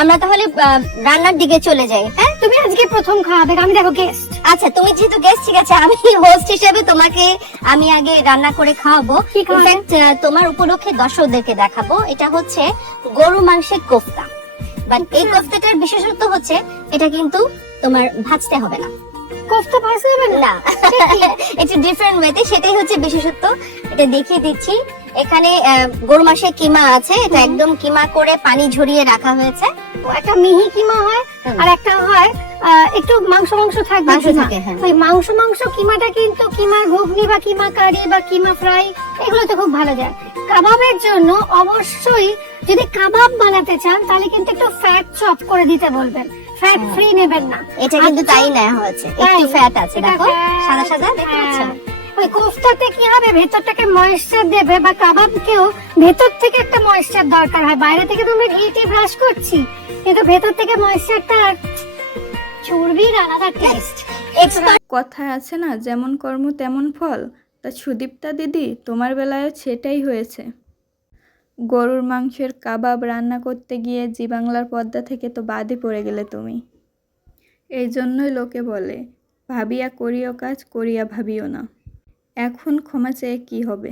আমরা তাহলে রান্নার দিকে চলে যাই হ্যাঁ? তুমি আজকে প্রথম খাওয়াবে আমি দেখো গেস্ট আচ্ছা তুমি যেহেতু গেস্ট ঠিক আছে আমি হোস্ট হিসেবে তোমাকে আমি আগে রান্না করে খাওয়াবো। তোমার উপলক্ষে দর্শকদেরকে দেখাবো এটা হচ্ছে গরু মাংসের কোফতা। বাট এই আচ্ছা। কোফতাটার বিশেষত্ব হচ্ছে এটা কিন্তু তোমার ভাজতে হবে না। কোফতা ভাজা হবে না? ডিফারেন্ট ওয়েতে সেটাই হচ্ছে বিশেষত্ব। এটা দেখিয়ে দিচ্ছি। এখানে গরু মাসে কিমা আছে এটা একদম কিমা করে পানি ঝরিয়ে রাখা হয়েছে। একটা মিহি কিমা হয় আর একটা হয় একটু মাংস মাংস থাকবে হ্যাঁ। ওই মাংস মাংস কিমাটা কিন্তু কিমা ঘুগনি বা কিমা কারি বা কিমা ফ্রাই এগুলোতে খুব ভালো যায় কাবাবের জন্য অবশ্যই যদি কাবাব বানাতে চান তাহলে কিন্তু একটু ফ্যাট চপ করে দিতে বলবেন ফ্যাট। ফ্রি নেবেন না এটা কিন্তু আচ্ছা। তাই নেওয়া হয়েছে? একটু ফ্যাট আছে দেখো সাদা সাদা দেখতে হ্যাঁ। ওই কোফতাতে কি হবে? ভেতরটাকে ময়েশ্চার দেবে বা কাবাবকেও ভেতর থেকে একটা ময়েশ্চার দরকার হয়। বাইরে থেকে তো আমরা ঘি টি ব্রাশ করছি। কিন্তু ভেতর থেকে ময়েশ্চারটা চর্বির আলাদা টেস্ট কথায় আছে না যেমন কর্ম তেমন ফল। তা সুদীপ্তা দিদি তোমার বেলায় সেটাই হয়েছে। গরুর মাংসের কাবাব রান্না করতে গিয়ে জি বাংলার পর্দা থেকে তো বাদই পড়ে গেলে তুমি। এই জন্যই লোকে বলে ভাবিয়া করিও কাজ করিয়া ভাবিও না। এখন ক্ষমা চেয়ে কী হবে?